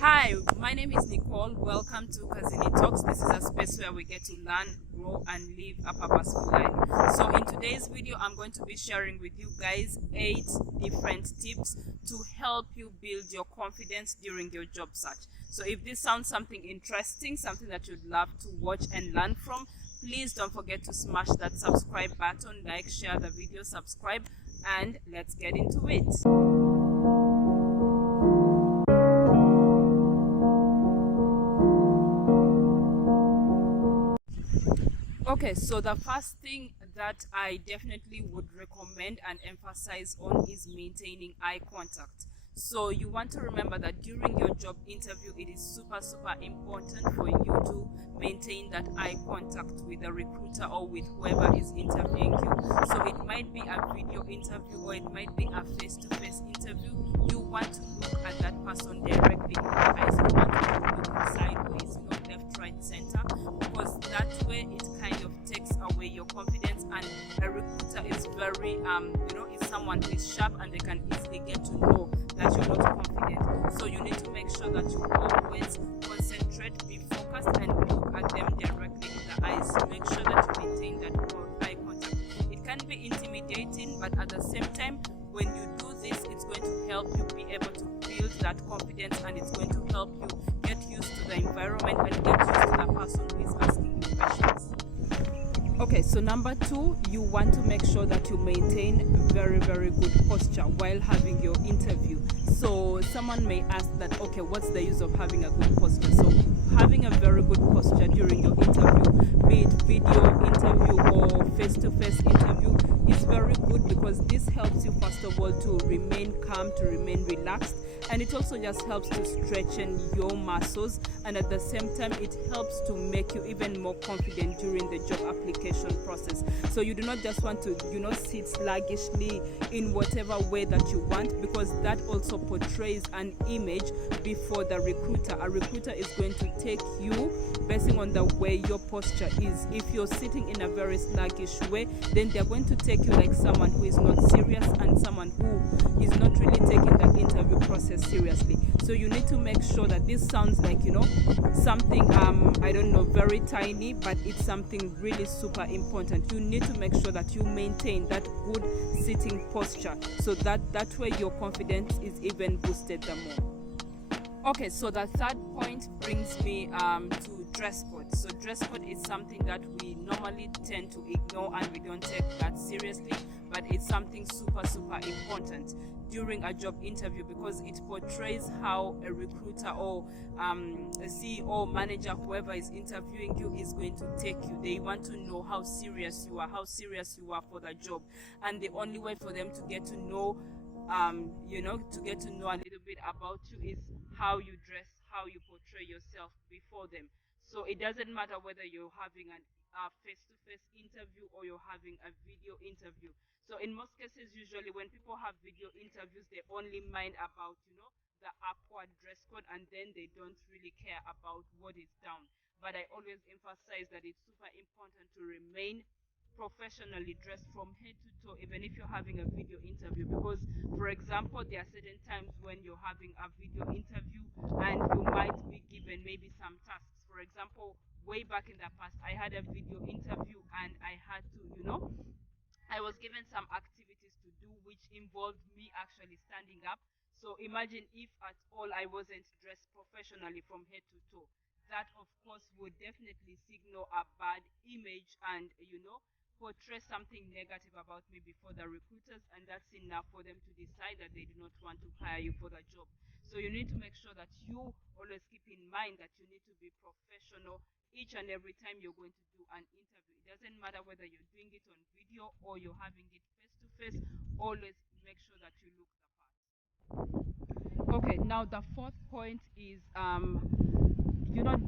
Hi, my name is Nicole. Welcome to Kazini Talks. This is a space where we get to learn, grow, and live a purposeful life. So, in today's video, I'm going to be sharing with you guys 8 different tips to help you build your confidence during your job search. So, if this sounds something interesting, something that you'd love to watch and learn from, please don't forget to smash that subscribe button, like, share the video, subscribe, and let's get into it. Okay, so the first thing that I definitely would recommend and emphasize on is maintaining eye contact. So you want to remember that during your job interview, it is super important for you to maintain that eye contact with the recruiter or with whoever is interviewing you. So it might be a video interview or it might be a face-to-face interview. You want to look at that person directly in the eyes. You want to look sideways, not left, right, center, because that way it kind of takes away your confidence, and a recruiter is very is someone who is sharp and they can easily get to know that you're not confident. So you need to make sure that you always concentrate, be focused, and look at them directly in the eyes. Make sure that you maintain that eye contact. It can be intimidating, but at the same time, when you do this, it's going to help you be able to build that confidence, and it's going to help you get used to the environment and get used to the person who is asking you questions. Okay, so number 2, you want to make sure that you maintain very good posture while having your interview. So someone may ask that, okay, what's the use of having a good posture? So having a very good posture during your interview, be it video interview or face-to-face interview, is very good because this helps you first of all to remain calm, to remain relaxed, and it also just helps to strengthen your muscles, and at the same time it helps to make you even more confident during the job application process. So you do not just want to sit sluggishly in whatever way that you want, because that also portrays an image before the recruiter. A recruiter is going to take you basing on the way your posture is. If you're sitting in a very sluggish way, then they're going to take you like someone who is not serious and someone who is not really taking the interview process seriously. So you need to make sure that this sounds like something I don't know, very tiny, but it's something really super important. You need to make sure that you maintain that good sitting posture, so that way your confidence is even boosted the more. Okay, so the third point brings me to dress code. So dress code is something that we normally tend to ignore and we don't take that seriously, but it's something super important during a job interview, because it portrays how a recruiter or a CEO, manager, whoever is interviewing you is going to take you. They want to know how serious you are for the job, and the only way for them to get to know to get to know a little bit about you is how you dress, how you portray yourself before them. So it doesn't matter whether you're having a face-to-face interview or you're having a video interview. So in most cases, usually when people have video interviews, they only mind about the upward dress code, and then they don't really care about what is down. But I always emphasize that it's super important to remain professionally dressed from head to toe, even if you're having a video interview, because for example, there are certain times when you're having a video interview and you might be given maybe some tasks. For example, way back in the past, I had a video interview and I had to I was given some activities to do which involved me actually standing up. So imagine if at all I wasn't dressed professionally from head to toe. That of course would definitely signal a bad image and portray something negative about me before the recruiters, and that's enough for them to decide that they do not want to hire you for the job. So you need to make sure that you always keep in mind that you need to be professional each and every time you're going to do an interview. It doesn't matter whether you're doing it on video or you're having it face to face, always make sure that you look the part. Okay, now the fourth point is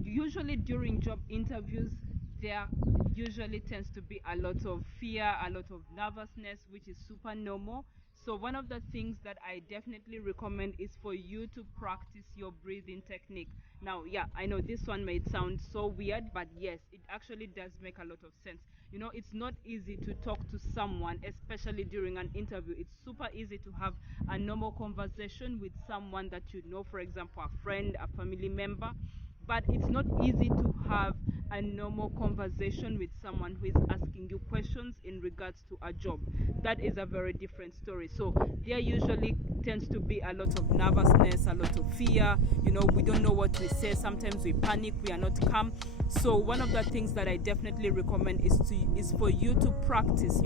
usually during job interviews there usually tends to be a lot of fear, a lot of nervousness, which is super normal. So one of the things that I definitely recommend is for you to practice your breathing technique. Now, yeah, I know this one might sound so weird, but yes, it actually does make a lot of sense. It's not easy to talk to someone, especially during an interview. It's super easy to have a normal conversation with someone that you know, for example, a friend, a family member, but it's not easy to have a normal conversation with someone who is asking you questions in regards to a job. That is a very different story. So there usually tends to be a lot of nervousness, a lot of fear. We don't know what we say. Sometimes we panic, we are not calm. So one of the things that I definitely recommend is for you to practice,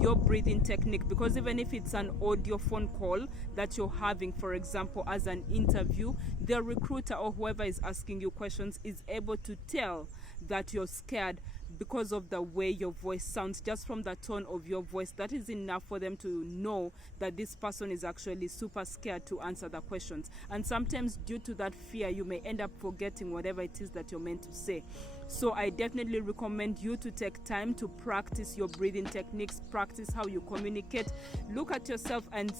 your breathing technique, because even if it's an audio phone call that you're having, for example, as an interview, the recruiter or whoever is asking you questions is able to tell that you're scared because of the way your voice sounds, just from the tone of your voice. That is enough for them to know that this person is actually super scared to answer the questions. And sometimes due to that fear, you may end up forgetting whatever it is that you're meant to say. So I definitely recommend you to take time to practice your breathing techniques, practice how you communicate. Look at yourself and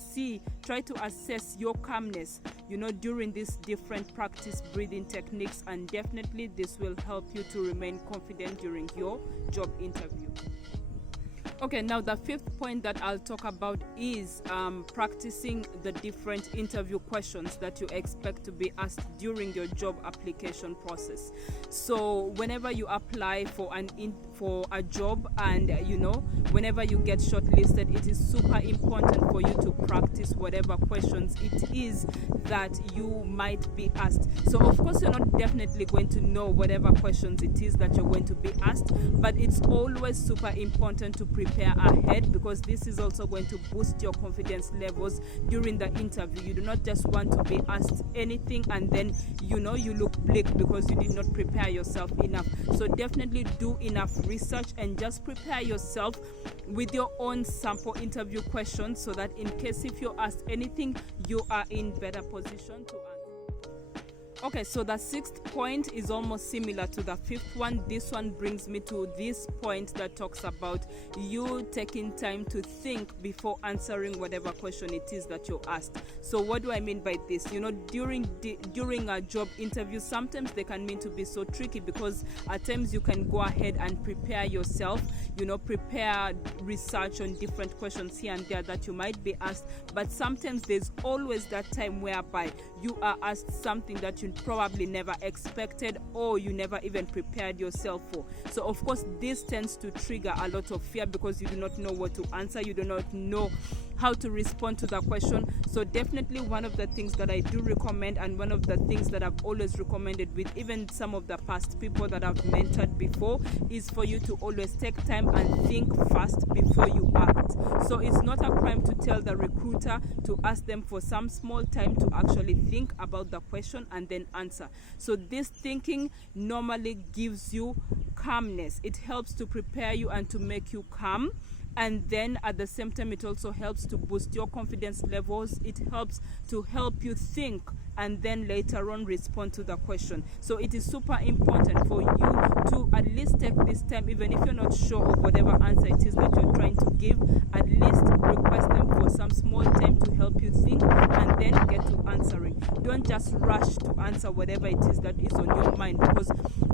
try to assess your calmness, during these different practice breathing techniques, and definitely this will help you to remain confident during your job interview. Okay, now the fifth point that I'll talk about is practicing the different interview questions that you expect to be asked during your job application process. So whenever you apply for a job, and whenever you get shortlisted, it is super important for you to practice whatever questions it is that you might be asked. So of course you're not definitely going to know whatever questions it is that you're going to be asked, but it's always super important to prepare ahead, because this is also going to boost your confidence levels during the interview. You do not just want to be asked anything and then you look bleak because you did not prepare yourself enough. So definitely do enough research and just prepare yourself with your own sample interview questions, so that in case if you're asked anything, you are in better position to answer. Okay, so the sixth point is almost similar to the fifth one. This one brings me to this point that talks about you taking time to think before answering whatever question it is that you're asked. So what do I mean by this? During a job interview, sometimes they can mean to be so tricky, because at times you can go ahead and prepare yourself, prepare research on different questions here and there that you might be asked. But sometimes there's always that time whereby you are asked something that you probably never expected, or you never even prepared yourself for. So of course this tends to trigger a lot of fear, because you do not know what to answer, you do not know how to respond to the question. So definitely one of the things that I do recommend, and one of the things that I've always recommended with even some of the past people that I've mentored before, is for you to always take time and think fast before you act. So it's not a crime to tell the recruiter to ask them for some small time to actually think about the question and then answer. So this thinking normally gives you calmness. It helps to prepare you and to make you calm. And then at the same time, it also helps to boost your confidence levels. It helps to help you think and then later on respond to the question. So it is super important for you to at least take this time, even if you're not sure of whatever answer it is that you're trying to give, at least request them for some small time to help you think and then get to answering. Don't just rush to answer whatever it is that is on your mind, because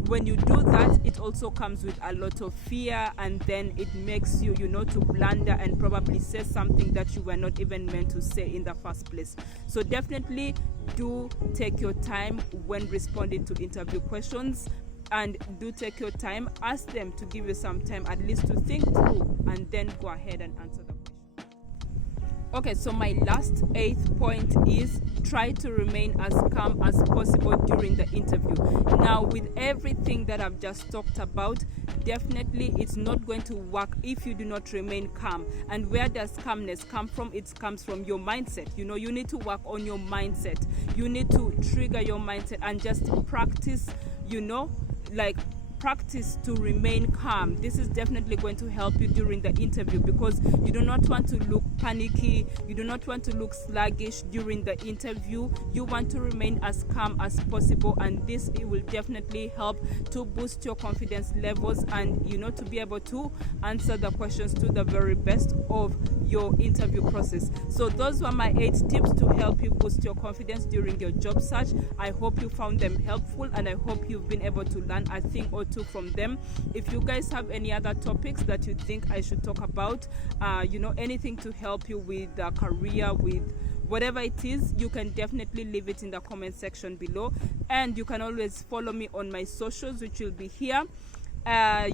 when you do that, it also comes with a lot of fear, and then it makes you, to blunder and probably say something that you were not even meant to say in the first place. So definitely do take your time when responding to interview questions, and do take your time. Ask them to give you some time at least to think through, and then go ahead and answer the question. Okay, so my last 8th point is try to remain as calm as possible during the interview. Now, with everything that I've just talked about, definitely it's not going to work if you do not remain calm. And where does calmness come from? It comes from your mindset. You need to work on your mindset. You need to trigger your mindset and just practice, like practice to remain calm. This is definitely going to help you during the interview, because you do not want to look panicky, you do not want to look sluggish during the interview. You want to remain as calm as possible, and this it will definitely help to boost your confidence levels, and to be able to answer the questions to the very best of your interview process. So those were my 8 tips to help you boost your confidence during your job search. I hope you found them helpful, and I hope you've been able to learn a thing or two from them. If you guys have any other topics that you think I should talk about, anything to help you with a career, with whatever it is, you can definitely leave it in the comment section below. And you can always follow me on my socials, which will be here.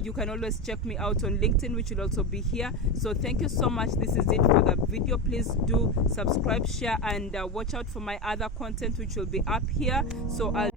You can always check me out on LinkedIn, which will also be here. So thank you so much. This is it for the video. Please do subscribe, share, and watch out for my other content, which will be up here. So I'll